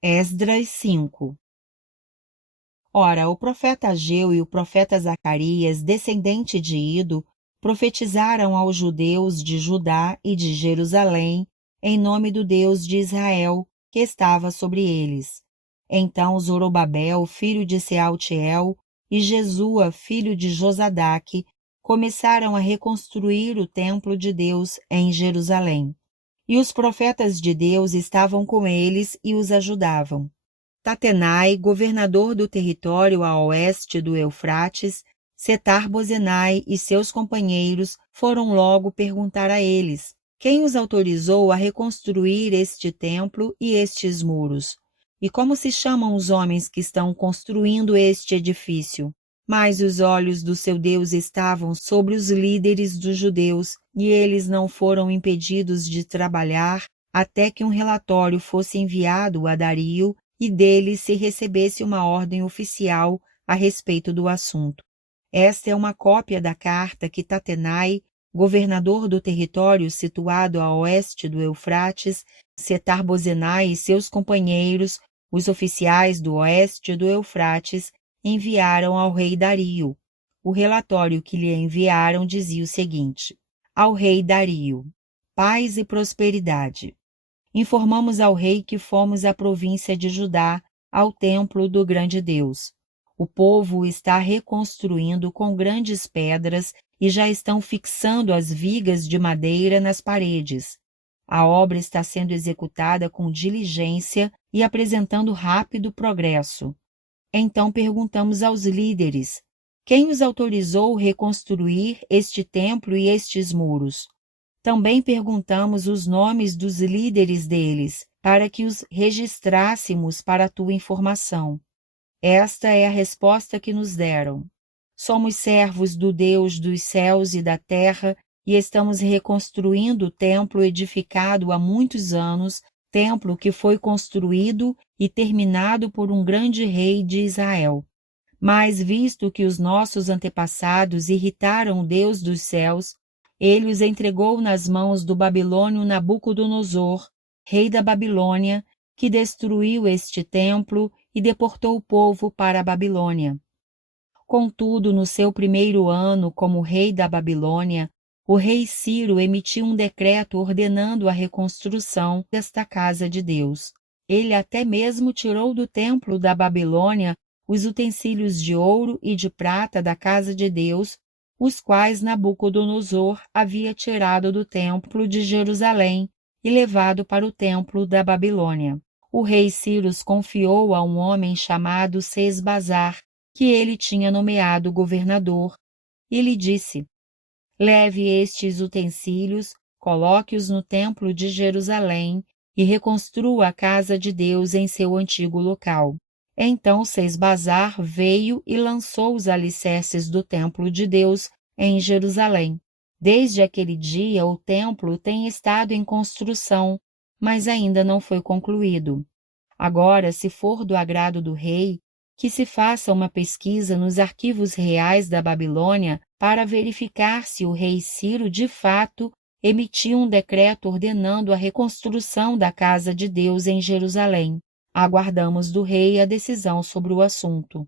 Esdras 5. Ora, o profeta Ageu e o profeta Zacarias, descendente de Ido, profetizaram aos judeus de Judá e de Jerusalém, em nome do Deus de Israel, que estava sobre eles. Então Zorobabel, filho de Sealtiel, e Jesua, filho de Josadaque, começaram a reconstruir o templo de Deus em Jerusalém. E os profetas de Deus estavam com eles e os ajudavam. Tatenai, governador do território a oeste do Eufrates, Setar-Bozenai e seus companheiros foram logo perguntar a eles: quem os autorizou a reconstruir este templo e estes muros? E como se chamam os homens que estão construindo este edifício? Mas os olhos do seu Deus estavam sobre os líderes dos judeus, e eles não foram impedidos de trabalhar até que um relatório fosse enviado a Dario e dele se recebesse uma ordem oficial a respeito do assunto. Esta é uma cópia da carta que Tatenai, governador do território situado a oeste do Eufrates, Setar-Bozenai e seus companheiros, os oficiais do oeste do Eufrates, enviaram ao rei Dario. O relatório que lhe enviaram dizia o seguinte: ao rei Dario, paz e prosperidade. Informamos ao rei que fomos à província de Judá, ao templo do grande Deus. O povo está reconstruindo com grandes pedras e já estão fixando as vigas de madeira nas paredes. A obra está sendo executada com diligência e apresentando rápido progresso. Então perguntamos aos líderes: quem os autorizou reconstruir este templo e estes muros? Também perguntamos os nomes dos líderes deles, para que os registrássemos para a tua informação. Esta é a resposta que nos deram. Somos servos do Deus dos céus e da terra e estamos reconstruindo o templo edificado há muitos anos, templo que foi construído e terminado por um grande rei de Israel. Mas visto que os nossos antepassados irritaram o Deus dos céus, ele os entregou nas mãos do babilônio Nabucodonosor, rei da Babilônia, que destruiu este templo e deportou o povo para a Babilônia. Contudo, no seu primeiro ano como rei da Babilônia, o rei Ciro emitiu um decreto ordenando a reconstrução desta casa de Deus. Ele até mesmo tirou do templo da Babilônia os utensílios de ouro e de prata da casa de Deus, os quais Nabucodonosor havia tirado do templo de Jerusalém e levado para o templo da Babilônia. O rei Ciro confiou a um homem chamado Sesbazar, que ele tinha nomeado governador, e lhe disse: leve estes utensílios, coloque-os no templo de Jerusalém e reconstrua a casa de Deus em seu antigo local. Então Sesbazar veio e lançou os alicerces do templo de Deus em Jerusalém. Desde aquele dia o templo tem estado em construção, mas ainda não foi concluído. Agora, se for do agrado do rei, que se faça uma pesquisa nos arquivos reais da Babilônia para verificar se o rei Ciro de fato emitiu um decreto ordenando a reconstrução da casa de Deus em Jerusalém. Aguardamos do rei a decisão sobre o assunto.